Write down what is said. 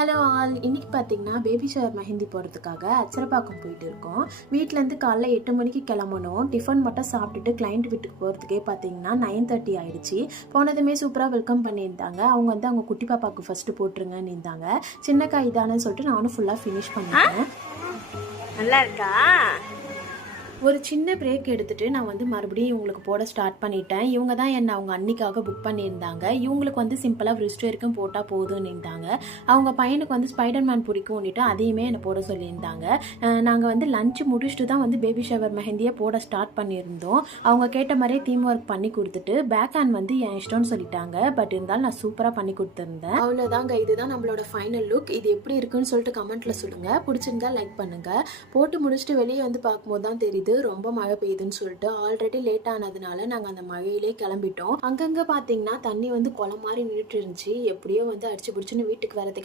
Hello all, இன்னைக்கு பார்த்தீங்கன்னா baby shower mehndi போடுறதுக்காக அச்சரப்பாக்கம் போயிட்டு இருக்கோம். வீட்டிலேருந்து காலைல 8 மணிக்கு கிளம்பணும். டிஃபன் மட்டும் சாப்பிட்டுட்டு கிளைண்ட் வீட்டுக்கு போகிறதுக்கே பார்த்தீங்கன்னா 9:30 ஆயிடுச்சு. போனதுமே சூப்பராக வெல்கம் பண்ணியிருந்தாங்க. அவங்க அவங்க குட்டி பாப்பாவுக்கு ஃபஸ்ட்டு போட்டுருங்கன்னு இருந்தாங்க. சின்ன காய் தானேன்னு சொல்லிட்டு நானும் ஃபுல்லாக ஃபினிஷ் பண்ணிட்டேன். நல்லா இருக்கா? ஒரு சின்ன பிரேக் எடுத்துகிட்டு நான் மறுபடியும் இவங்களுக்கு போட ஸ்டார்ட் பண்ணிட்டேன். இவங்க தான் என்னை அவங்க அன்னிக்காக புக் பண்ணியிருந்தாங்க. இவங்களுக்கு சிம்பிளாக ரிஸ்ட் வரைக்கும் போட்டால் போதும்னு இருந்தாங்க. அவங்க பையனுக்கு ஸ்பைடர்மேன் பிடிக்கும்னுட்டு அதையுமே என்னை போட சொல்லியிருந்தாங்க. நாங்கள் லஞ்சு முடிச்சுட்டு தான் பேபி ஷவர் மெஹந்தியை போட ஸ்டார்ட் பண்ணியிருந்தோம். அவங்க கேட்ட மாதிரியே டீம் ஒர்க் பண்ணி கொடுத்துட்டு பேக் ஹேண்ட் என் இஷ்டம்னு சொல்லிட்டாங்க. பட் இருந்தாலும் நான் சூப்பராக பண்ணி கொடுத்துருந்தேன். அவ்வளோதாங்க, இதுதான் நம்மளோட ஃபைனல் லுக். இது எப்படி இருக்குன்னு சொல்லிட்டு கமெண்ட்டில் சொல்லுங்கள். பிடிச்சிருந்தா லைக் பண்ணுங்கள். போட்டு முடிச்சுட்டு வெளியே பார்க்கும்போது தான் தெரியுது ரொம்ப மழை பெய்யுதுன்னு சொல்லிட்டு. ஆல்ரெடி லேட் ஆனதுனால நாங்கள் அந்த மழையிலே கிளம்பிட்டோம். அங்கங்கே பார்த்தீங்கன்னா தண்ணி குளம் மாதிரி நின்றுட்டு இருந்துச்சு. எப்படியோ அடிச்சு பிடிச்சுன்னு வீட்டுக்கு வரதுக்கு